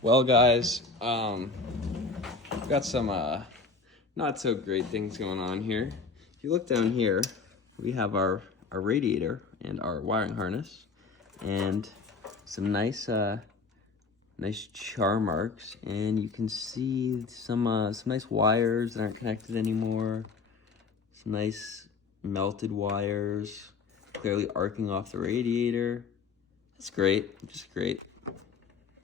Well, guys, got some not so great things going on here. If you look down here, we have our radiator and our wiring harness, and some nice char marks, and you can see some nice wires that aren't connected anymore. Some nice melted wires, clearly arcing off the radiator. That's great, just great.